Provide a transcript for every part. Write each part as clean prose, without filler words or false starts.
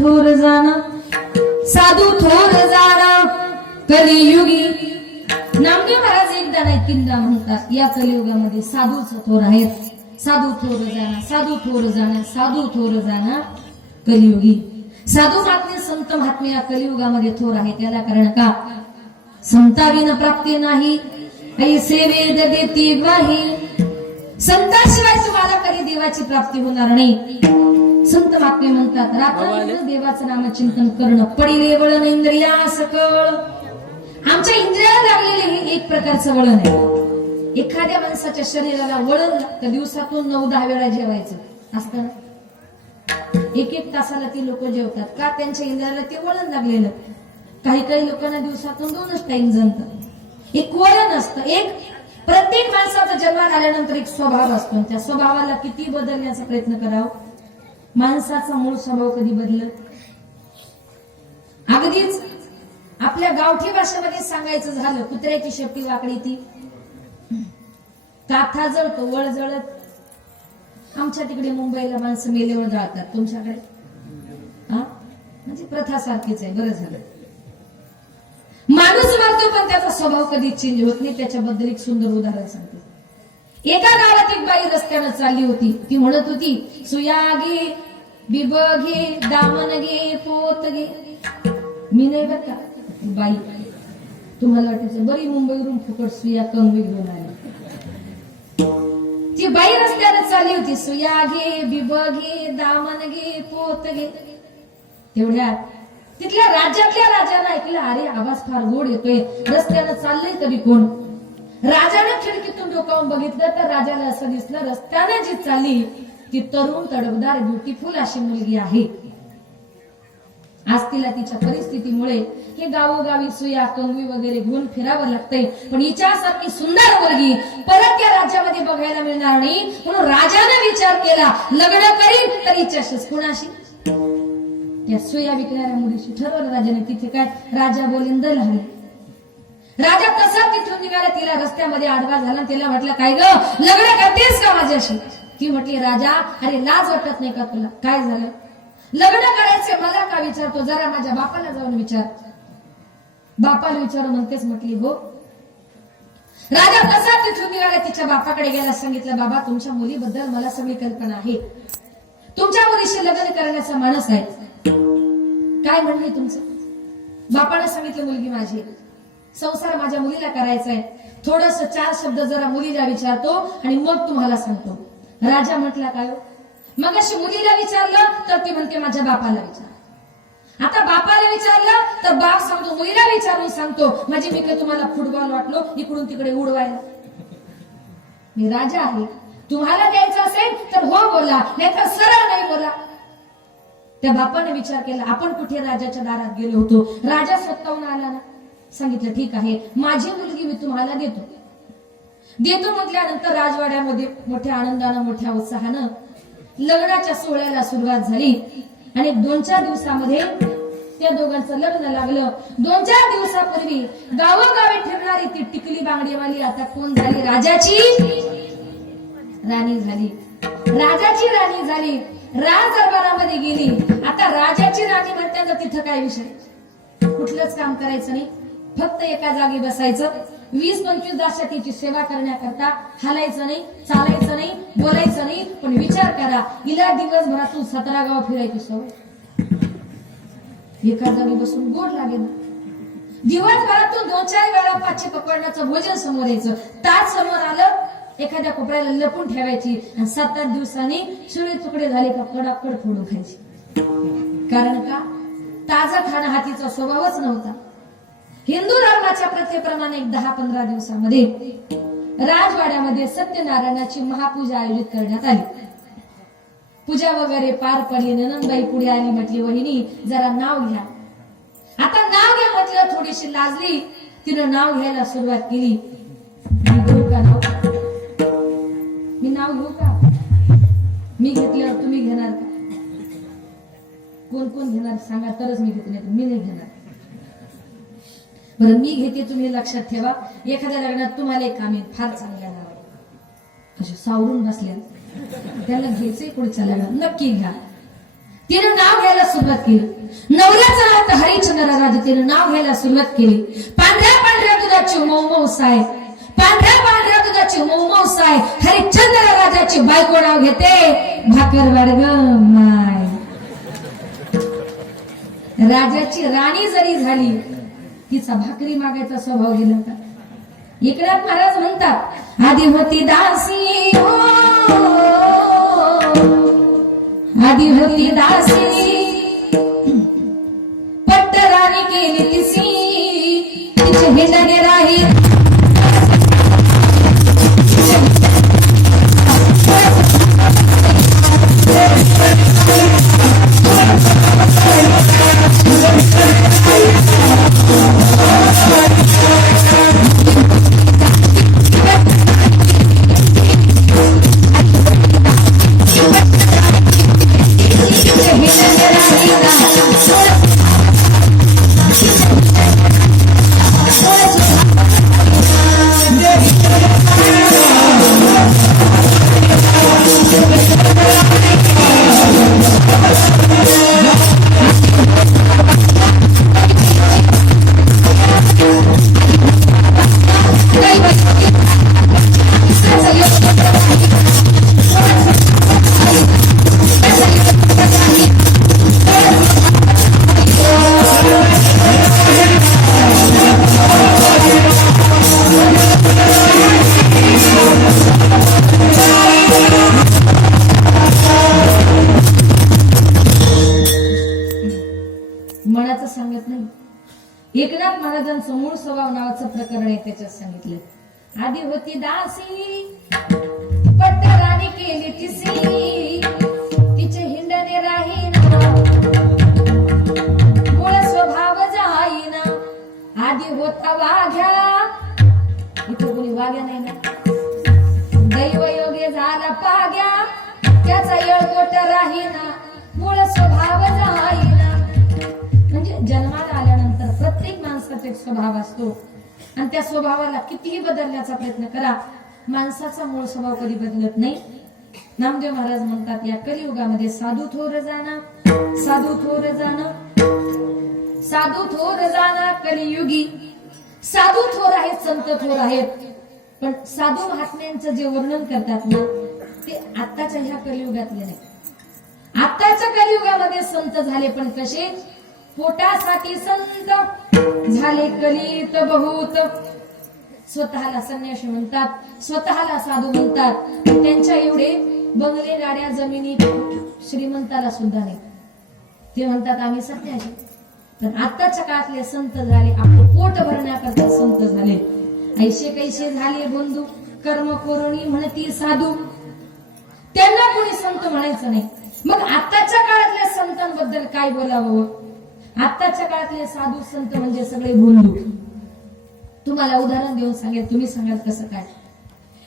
थोर जाणा साधू थोर जाणा कलियुगी नामदेव महाराज एकदा नाही तीनदा म्हणतात या कलियुगामध्ये साधूच थोर आहेत. साधू थोर जाणा साधू थोर जाणा साधू थोर जाणा कलियुगी. साधू महात्मे संत महात्मे या कलियुगामध्ये थोर आहे. त्याला कारण का संताविन प्राप्ती नाही ऐसे वेद देती ग्वाही. संताशिवाय तुम्हाला कधी देवाची प्राप्ती होणार नाही. संत महात्मे म्हणतात रात्रंदिवस देवाचं नामचिंतन करणं पडिले वळण इंद्रिया सकळ. आमच्या इंद्रियाला लागलेले हे एक प्रकारचं वळण आहे. एखाद्या माणसाच्या शरीराला वळण लागतं. दिवसातून 9-10 वेळा जेवायचं असतं. एक तासाला ती लोक जेवतात का? त्यांच्या इंद्रियाला ते वळण लागलेलं. काही लोकांना दिवसातून 2च टाइम जमतं. एक वळण असतं. एक प्रत्येक माणसाचा जन्मात आल्यानंतर एक स्वभाव असतो. त्या स्वभावाला किती बदलण्याचा प्रयत्न करावा. माणसाचा मूळ स्वभाव कधी बदलत. अगदीच आपल्या गावठी भाषेमध्ये सांगायचं झालं कुत्र्याची शेपटी वाकडी ती काथा जळतो वळ जळत. आमच्या तिकडे मुंबईला माणसं मेलेवर जाळतात. तुमच्याकडे म्हणजे प्रथा सारखीच आहे. बरं झालं. माणूस मरतो पण त्याचा स्वभाव कधी चेंज होत नाही. त्याच्याबद्दल एक सुंदर उदाहरण सांगते. एका गावात एक बाई रस्त्यानं चालली होती. ती म्हणत होती सुया घे बिब घे दामन घे पोत घे. मी नाही बर का बाई. तुम्हाला वाटायचं बरी मुंबईवरून फुकट सुया कंगवी घेऊन आली. ती बाई रस्त्यानं चालली होती. सुया घे बिब घे दामन घे पोत घे. तेवढ्या तिथल्या राज्यातल्या राजानं ऐकलं अरे आवाज फार गोड येतोय. रस्त्यानं चाललंय तरी कोण. राजानं खिडकीतून डोकावून बघितलं तर राजाला असं दिसलं रस्त्यानं जी चालली ती तरुण तडफदार ब्युटीफुल अशी मुलगी आहे. आज तिला तिच्या परिस्थितीमुळे हे गावोगावी सुया कंगवी वगैरे घेऊन फिरावं लागतंय. पण हिच्यासारखी सुंदर मुलगी परत त्या राज्यामध्ये बघायला मिळणार नाही. म्हणून राजाने विचार केला लग्न करीन तर हिच्याशीच कुणाशी. या सुया विकणाऱ्या मुलीशी ठरवलं राजाने. तिथे काय राजा बोलेन दल हवी. राजा कसा तिथून निघाला. तिला रस्त्यामध्ये आडवा झाला. तिला म्हटलं काय ग लग्न करतेस का माझ्याशी. ती म्हटली राजा अरे लाज वाटत नाही का तुला. काय झालं. लग्न करायचे मला का विचारतो. जरा माझ्या बापाला जाऊन विचार. बापाला विचार म्हणतेच म्हटली हो. राजा कसा तिथून निघाला. तिच्या बापाकडे गेला. सांगितलं बाबा तुमच्या मुलीबद्दल मला सगळी कल्पना आहे. तुमच्या मुलीशी लग्न करण्याचा माणूस आहे. काय म्हणले तुमचं. बापाने सांगितलं मुलगी माझी संसार माझ्या मुलीला करायचा आहे. थोडस 4 शब्द जरा मुलीला विचारतो आणि मग तुम्हाला सांगतो. राजा म्हटला काय मग अशी मुलीला विचारलं तर ती म्हणते माझ्या बापाला विचार. आता बापाला विचारलं तर बाप सांगतो मुलीला विचारून सांगतो म्हणजे मी काय तुम्हाला फुटबॉल वाटलो इकडून तिकडे उडवायला. मी राजा आहे. तुम्हाला द्यायचं असेल तर हो बोला नाही तर सरळ नाही बोला. त्या बापाने विचार केला. आपण कुठे राजाच्या दारात गेलो होतो. राजा स्वतःहून आला ना. सांगितलं ठीक आहे माझी मुलगी मी तुम्हाला देतो. देतो म्हटल्यानंतर राजवाड्यामध्ये मोठ्या आनंदानं मोठ्या उत्साहानं लग्नाच्या सोहळ्याला सुरुवात झाली. आणि 2-4 दिवसामध्ये त्या दोघांचं लग्न लागलं. 2-4 दिवसापूर्वी गावोगावी फिरणारी ती टिकली बांगडीवाली आता कोण झाली. राजाची राणी झाली. राजाची राणी झाली. राज दरबारामध्ये गेली. आता राजाची राणी म्हणताना तिथं काय विषय कुठलंच काम करायचं नाही. फक्त एका जागी बसायचं. 20-25 दाशातीची सेवा करण्याकरता हालायचं नाही चालायचं नाही बोलायचं नाही. पण विचार करा हिला दिवसभरातून 17 गाव फिरायची सवय. एका जागी बसून गोड लागेल. दिवसभरातून 2-4 वेळा पाचशे पकडण्याचं भोजन समोर यायचं. ताट समोर आलं एखाद्या कोपऱ्याला लपून ठेवायची आणि 7-8 दिवसांनी शिळे तुकडे झाले का कडाकड फोडून खायची. कारण का ताजं खाणं हा तिचा स्वभावच नव्हता. हिंदू धर्माच्या प्रथेप्रमाणे 10-15 दिवसामध्ये राजवाड्यामध्ये सत्यनारायणाची महापूजा आयोजित करण्यात आली. पूजा वगैरे पार पडली. नंदबाई पुढे आली. म्हटली वहिनी जरा नाव घ्या. आता नाव घ्या म्हटलं थोडीशी लाजली. तिनं नाव घ्यायला सुरुवात केली. मी नाव घेऊ का. मी घेतल्यावर तुम्ही घेणार का. कोण कोण घेणार सांगा तरच मी घेते नाही मी नाही घेणार. बरं मी घेते तुम्ही लक्षात ठेवा. एखाद्या लग्नात तुम्हाला एक आम्ही फार चांगल्या नाव असे सावरून बसल्या त्याला घ्यायचंय पुढच्या लग्नात नक्की घ्या. तिने नाव घ्यायला सुरुवात केली. नवऱ्याचं नाव तर हरिश्चंद्र राजा. तिने नाव घ्यायला सुरुवात केली. पांढऱ्या पांढऱ्या दुधाची मऊ मऊ साय, पांढऱ्या पांढऱ्या दुधाची मऊ मऊ साय. हरिश्चंद्र राजाची बायको नाव घेते भाकरवाड ग माय. राजाची राणी जरी झाली तिचा भाकरी मागायचा स्वभाव गेला होता. एकनाथ महाराज म्हणतात आधी होती दासी हो, आधी होती दासी पट्टराणी केली तिसी. तिचे हिंडणे राही मनाचं सांगत नाही. एकनाथ महाराजांचं मूळ स्वभाव नावाचं प्रकरण आहे, त्याच्यात सांगितलं. आधी होती दासी पट्टराणी केली तिसी. तिचे हिंडणे राहीना मूळ स्वभाव जाईना. आधी होता वाघ्या, इथं कोणी वाघ्या नाही ना. दैवयोगे झाला पाग्या, त्याचा येळकोट राहीना मूळ स्वभाव जाईना. म्हणजे जन्माला आल्यानंतर प्रत्येक माणसाचा एक स्वभाव असतो आणि त्या स्वभावाला कितीही बदलण्याचा प्रयत्न करा, माणसाचा मूळ स्वभाव कधी बदलत नाही. नामदेव महाराज म्हणतात या कलियुगामध्ये साधू थोर जाणं, साधू थोर जाणं, साधू थोर जाणं कलियुगी. साधू थोर आहेत, संत थोर आहेत, पण साधू महात्म्यांचं जे वर्णन करतात ना ते आत्ताच्या ह्या कलियुगातले नाही. आत्ताच्या कलियुगामध्ये संत झाले पण कसे, पोटासाठी संत झाले कलित बहुत. स्वतःला संन्यासी म्हणतात, स्वतःला साधू म्हणतात, त्यांच्या एवढे बंगले गाड्या जमिनी श्रीमंताला सुद्धा नाही. ते म्हणतात आम्ही संन्यासी. पण आताच्या काळातले संत झाले आपलं पोट भरण्याकरता संत झाले. ऐसे कैसे झाले बंधू कर्म कोरणी म्हणती साधू. त्यांना कोणी संत म्हणायचं नाही. मग आताच्या काळातल्या संतांबद्दल काय बोलावं. आताच्या काळातले साधू संत म्हणजे सगळे बंधू. तुम्हाला उदाहरण देऊन सांगेल, तुम्ही सांगाल कसं काय.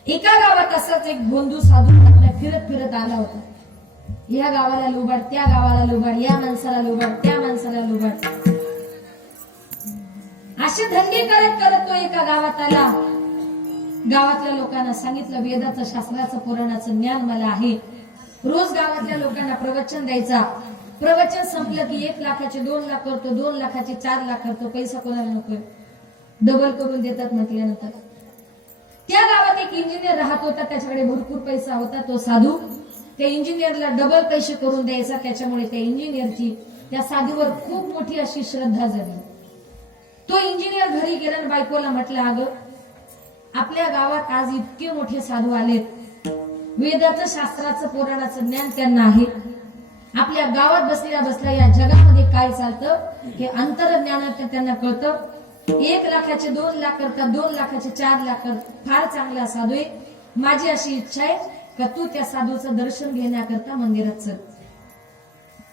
एका गावात असाच एक बंधू साधू फिरत फिरत आला होता. या गावाला लोबाड, त्या गावाला लोबाड, या माणसाला लोबाड, त्या माणसाला लोबाड, असे धंदे करत करत तो एका गावात आला. गावातल्या लोकांना सांगितलं वेदाचं शास्त्राचं पुराणाचं ज्ञान मला आहे. रोज गावातल्या लोकांना प्रवचन द्यायचा. प्रवचन संपलं की 1 लाखाचे 2 लाख करतो, 2 लाखाचे 4 लाख करतो. पैसा कोणाला नकोय, डबल करून देतात म्हटल्यानंतर. त्या गावात एक इंजिनियर राहत होता, त्याच्याकडे भरपूर पैसा होता. तो साधू त्या इंजिनियरला डबल पैसे करून द्यायचा. त्याच्यामुळे त्या इंजिनियरची त्या साधूवर खूप मोठी अशी श्रद्धा झाली. तो इंजिनियर घरी गेला आणि बायकोला म्हटलं अगं आपल्या गावात आज इतके मोठे साधू आलेत, वेदाचं शास्त्राचं पुराणाचं ज्ञान त्यांना आहे. आपल्या गावात बसल्या बसल्या या जगामध्ये काय चालतं हे अंतर्ज्ञानात त्यांना कळतं. 1 लाखाचे 2 लाख करतात, 2 लाखाचे 4 लाख करतात. फार चांगला साधू आहे. माझी अशी इच्छा आहे का तू त्या साधूचं दर्शन घेण्याकरता मंदिरात चल.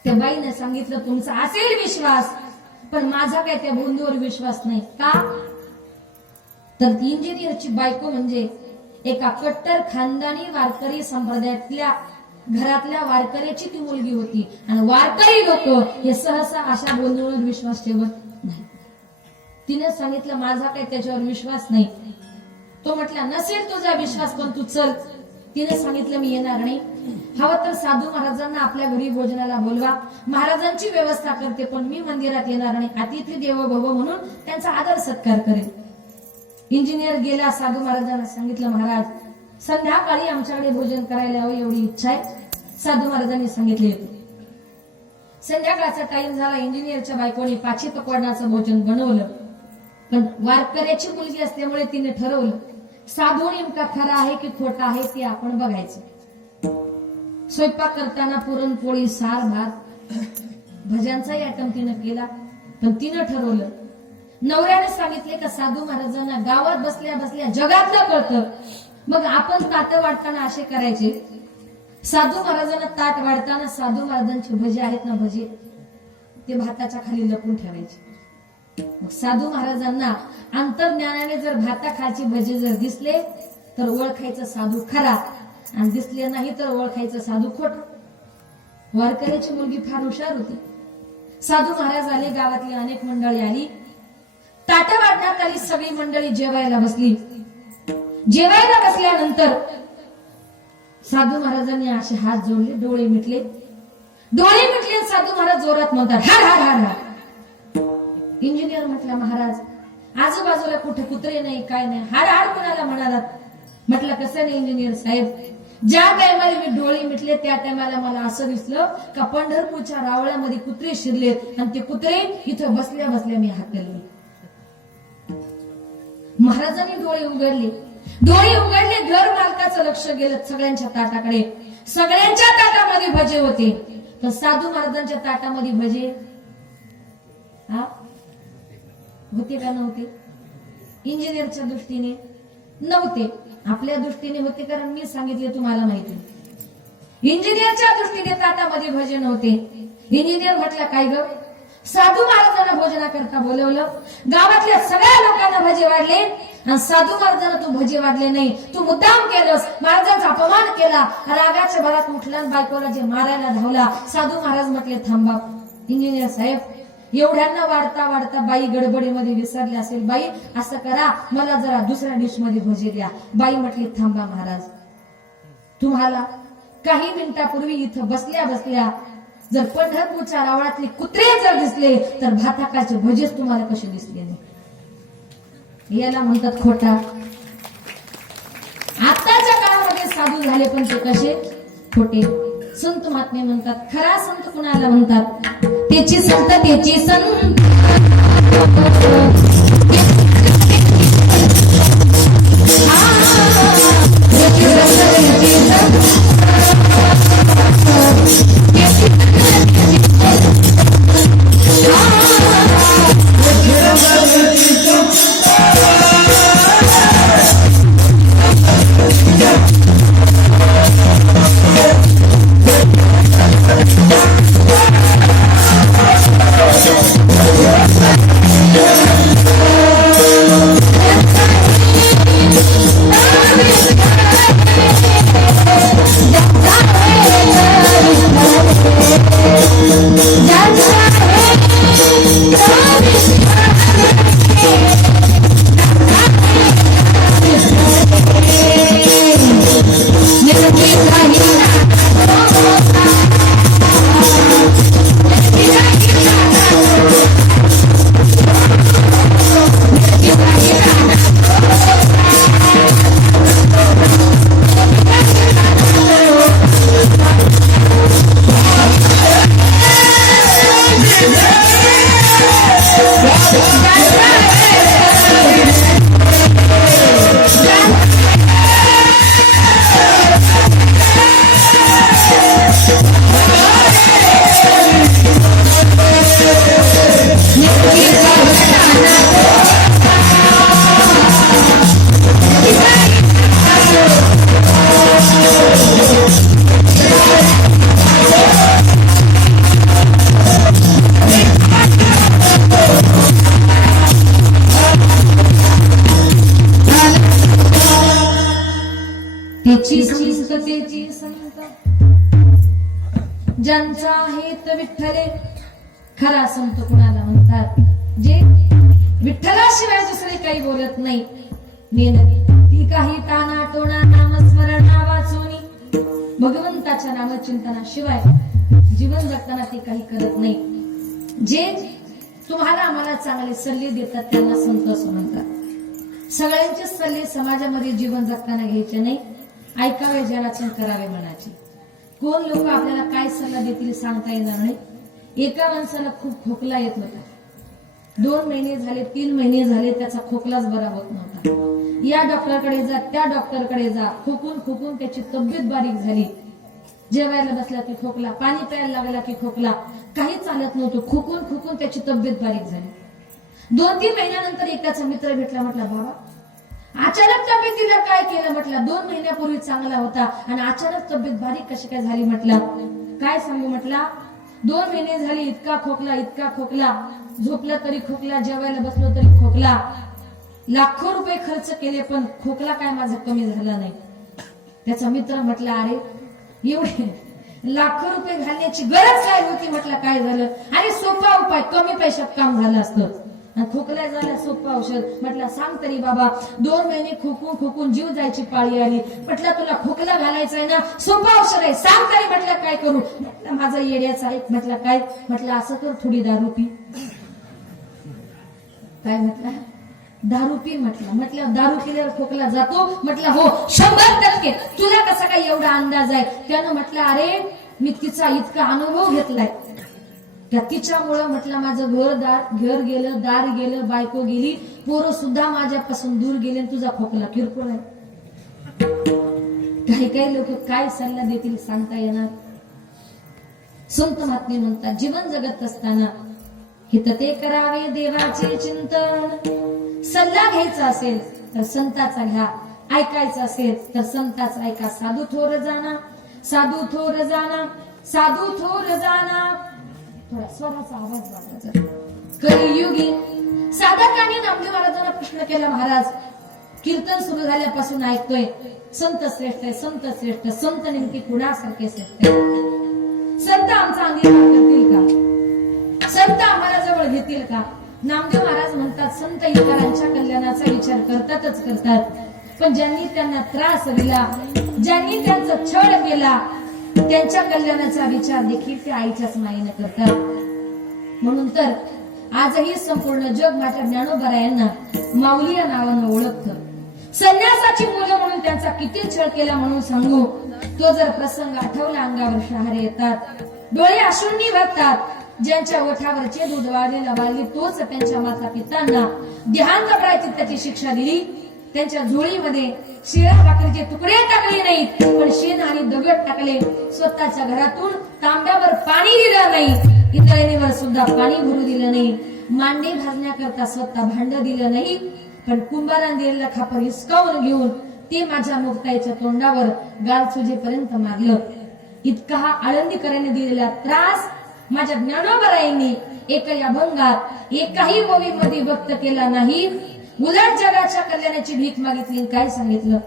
त्या बाईने सांगितलं तुमचा असेल विश्वास, पण माझा काय त्या बंधूवर विश्वास नाही. का तर इंजिनियरची बायको म्हणजे एका कट्टर खानदानी वारकरी संप्रदायातल्या घरातल्या वारकऱ्याची ती मुलगी होती. आणि वारकरी लोक हे सहसा अशा बंधूंवर विश्वास ठेवत नाही. तिने सांगितलं माझा काही त्याच्यावर विश्वास नाही. तो म्हटला नसेल तुझा विश्वास पण तू चल. तिने सांगितलं मी येणार नाही, हवं तर साधू महाराजांना आपल्या घरी भोजनाला बोलवा, महाराजांची व्यवस्था करते, पण मी मंदिरात येणार नाही, अतिथी देवो भव म्हणून त्यांचा आदर सत्कार करेल. इंजिनियर गेला, साधू महाराजांना सांगितलं महाराज संध्याकाळी आमच्याकडे भोजन करायला यावं एवढी इच्छा आहे. साधू महाराजांनी सांगितले. संध्याकाळचा टाइम झाला, इंजिनियरच्या बायकोने पाची पकवानाचं भोजन बनवलं, पण वारकऱ्याची मुलगी असल्यामुळे तिने ठरवलं साधू नेमका खरा आहे की खोटा आहे ते आपण बघायचं. स्वयंपाक करताना पुरणपोळी, सार, भात, भज्यांचाही आयटम तिनं केला, पण तिनं ठरवलं, नवऱ्याने सांगितले का साधू महाराजांना गावात बसल्या बसल्या जगातलं कळतं, मग आपण ताट वाढताना असे करायचे, साधू महाराजांना ताट वाढताना साधू महाराजांचे भजे आहेत ना भजे ते भाताच्या खाली लपून ठेवायचे. मग साधू महाराजांना अंतर्ज्ञानाने जर भाताखालची भजे जर दिसले तर ओळखायचं साधू खरा, आणि दिसले नाही तर ओळखायचं साधू खोट. वारकऱ्याची मुलगी फार हुशार होती. साधू महाराज आले, गावातली अनेक मंडळी आली, ताट वाढण्यात आली, सगळी मंडळी जेवायला बसली. जेवायला बसल्यानंतर साधू महाराजांनी असे हात जोडले, डोळे मिटले, साधू महाराज जोरात म्हणतात हार हार हार हार. इंजिनियर म्हटला महाराज आजूबाजूला कुठे कुत्रे नाही काय नाही, हाड हाड कुणाला म्हणालात. म्हटलं कसं नाही इंजिनियर साहेब, ज्या टायमाला मी डोळे मिटले त्या टायमाला मला असं दिसलं का पंढरपूरच्या रावळ्यामध्ये कुत्रे शिरलेत आणि ते कुत्रे इथं बसल्या बसल्या मी हाकलले. महाराजांनी डोळे उघडले, घर मालकाचं लक्ष गेलं सगळ्यांच्या ताटाकडे. सगळ्यांच्या ताटामध्ये भजे होते, तर साधू महाराजांच्या ताटामध्ये भजे होते का नव्हते? इंजिनियरच्या दृष्टीने नव्हते, आपल्या दृष्टीने होते, कारण मी सांगितले तुम्हाला माहिती. इंजिनियरच्या दृष्टीने ताटामध्ये भजे नव्हते. इंजिनियर म्हटलं काय ग, साधू महाराजांना भोजनाकरता बोलवलं, गावातल्या सगळ्या लोकांना भजे वाढले आणि साधू महाराजांना तू भजे वाढले नाही, तू मुद्दाम केलंस, महाराजांचा अपमान केला, रागाच्या भरात उठला, बायकोला जे मारायला धावला. साधू महाराज म्हटले थांबा इंजिनियर साहेब, एवढ्यांना वाढता वाढता बाई गडबडीमध्ये विसरली असेल, बाई असं करा मला जरा दुसऱ्या डिश मध्ये भजे द्या. बाई म्हटली थांबा महाराज, तुम्हाला काही मिनिटापूर्वी इथं बसल्या बसल्या जर पंढरपूरच्या रावळातले कुत्रे जर दिसले तर भाताकाचे भजेच तुम्हाला कसे दिसले नाही? याला म्हणतात खोटा. आताच्या काळामध्ये साधू झाले पण ते कसे खोटे. संत महात्मे म्हणतात खरा संत कुणाला म्हणतात, त्याची संत त्याची संत ज्यांचा हेत विठ्ठले, खरा संत कुणाला म्हणतात, जे विठ्ठलाशिवाय दुसरे काही बोलत नाही. ती काही ताना टोना नामस्मरणा वाचून भगवंताच्या नामचिंतनाशिवाय जीवन जगताना ते काही करत नाही. जे तुम्हाला आम्हाला चांगले सल्ले देतात त्यांना संत असं म्हणतात. सगळ्यांचे सल्ले समाजामध्ये जीवन जगताना घ्यायचे नाही, ऐकावे जनाचे करावे मनाचे. कोण लोक आपल्याला काय सल्ला देतील सांगता येणार नाही. एका माणसाला खूप खोकला येत होता. 2 महिने झाले, 3 महिने झाले, त्याचा खोकलाच बरा होत नव्हता. या डॉक्टरकडे जा, त्या डॉक्टरकडे जा, खोकून त्याची तब्येत बारीक झाली. जेवायला बसला की खोकला, पाणी प्यायला लागला की खोकला, काही चालत नव्हतं. खोकून त्याची तब्येत बारीक झाली. 2-3 महिन्यानंतर एक त्याचा मित्र भेटला. म्हटला, बाबा अचानक तब्येतीला काय केलं? म्हटलं 2 महिन्यापूर्वी चांगला होता आणि अचानक तब्येत बारीक कशी काय झाली? म्हटलं काय सांगू? म्हटला 2 महिने झाले इतका खोकला, झोपला तरी खोकला, जेवायला बसलो तरी खोकला, लाखो रुपये खर्च केले पण खोकला काय माझा कमी झाला नाही. त्याचा मित्र म्हटला, अरे एवढे लाखो रुपये घालण्याची गरज काय होती? म्हटलं काय झालं? अरे सोपा उपाय, कमी पैशात काम झालं असतं. खोकला झाला सोपं औषध. म्हटलं सांग तरी बाबा. 2 महिने खोकून जीव जायची पाळी आली. म्हटलं तुला खोकला घालायचा आहे ना, सोपं औषध आहे, सांग तरी. म्हटलं काय करू? म्हटलं माझा येड्याचा आहे. म्हटलं काय? म्हटलं असं कर, थोडी दारू पी. काय म्हटलं? दारू पी. म्हटलं दारू पिल्यावर खोकला जातो? म्हटलं हो 100%. तुला कसा काय एवढा अंदाज आहे? त्यानं म्हटलं अरे मी तिचा इतका अनुभव घेतलाय, त्या तिच्यामुळं म्हटलं माझं घर गेलं, दार गेलं, बायको गेली, पोरं सुद्धा माझ्यापासून दूर गेले, तुझा खोकला किरकोळ आहे. काही लोक काय सल्ला देतील सांगता येणार. संत महात्मे म्हणतात जीवन जगत असताना हित ते करावे देवाचे चिंतन. सल्ला घ्यायचा असेल तर संताचा घ्या, ऐकायचं असेल तर संताचा ऐका. साधू थोर जाना, साधू थोर जाना, साधू थोर जाना. थोडा स्वराचा आवाज वाढवायचा. कलियुगी साधकांनी नामदेव महाराजांना प्रश्न केला, महाराज कीर्तन सुरू झाल्यापासून ऐकतोय संत श्रेष्ठ आहे, संत श्रेष्ठ. संत नेमके कुणासारखे श्रेष्ठ? संत आमचा अंगीकार करतील का? संत आम्हाला जवळ घेतील का? नामदेव महाराज म्हणतात संत इतरांच्या कल्याणाचा विचार करतात, पण ज्यांनी त्यांना त्रास दिला, ज्यांनी त्यांचा छळ केला, त्यांच्या कल्याणाचा विचार देखील ते आईच्याच माईने करतात. म्हणून तर आजही संपूर्ण जग माझ्या ज्ञानोबरायांना माऊली या नावानं ओळखतं. संन्यासाची मुलं म्हणून त्यांचा किती छळ केला म्हणून सांगू. तो जर प्रसंग आठवला अंगावर शहारे येतात, डोळे अश्रूंनी भरतात. ज्यांच्या ओठावरचे दूध वाढलेला वाढली तोच त्यांच्या माता पितांना देहांत करायची त्याची शिक्षा दिली. त्यांच्या झोळीमध्ये शिळ्या भाकरीचे तुकडे टाकले नाहीत, पण शेण आणि दगड टाकले. स्वतःच्या घरातून तांब्यावर पाणी दिलं नाही, इतरांवर सुद्धा पाणी भरू दिलं नाही. मांडे भाजण्याकरता स्वतः भांड दिलं नाही, पण कुंभारान दिलेलं खापर हिसकावून घेऊन ते माझ्या मुक्ताईच्या तोंडावर गाल सुजेपर्यंत मारलं. इतका हा आळंदीकरांनी दिलेला त्रास माझ्या ज्ञानोबरायांनी एका अभंगात एकाही ओवीमध्ये व्यक्त केला नाही. उलट जगाच्या कल्याणाची भीक मागितली. काय सांगितलं?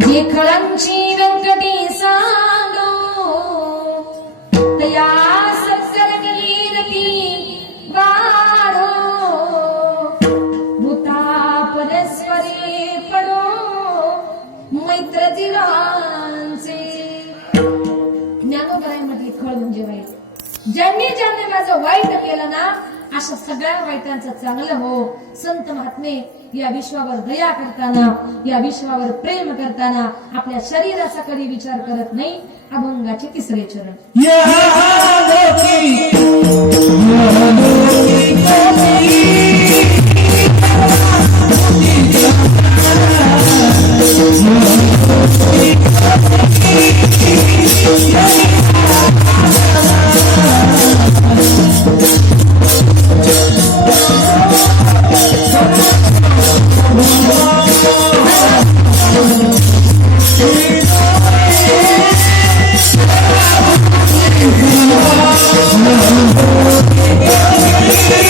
जे खळांची व्यंकटी सांगो तया सत्सर कीर्ती वाढो, भूता परस्परे पडो मैत्र जीवांचे. ज्ञानोबराय म्हटली खळ म्हणजे वाईट. ज्यांनी माझं वाईट केलं ना, अशा सगळ्या वाईटांचं चांगलं हो. संत महात्मे या विश्वावर दया करताना, या विश्वावर प्रेम करताना आपल्या शरीराचा कधी विचार करत नाही. अभंगाचे 3रे चरण. या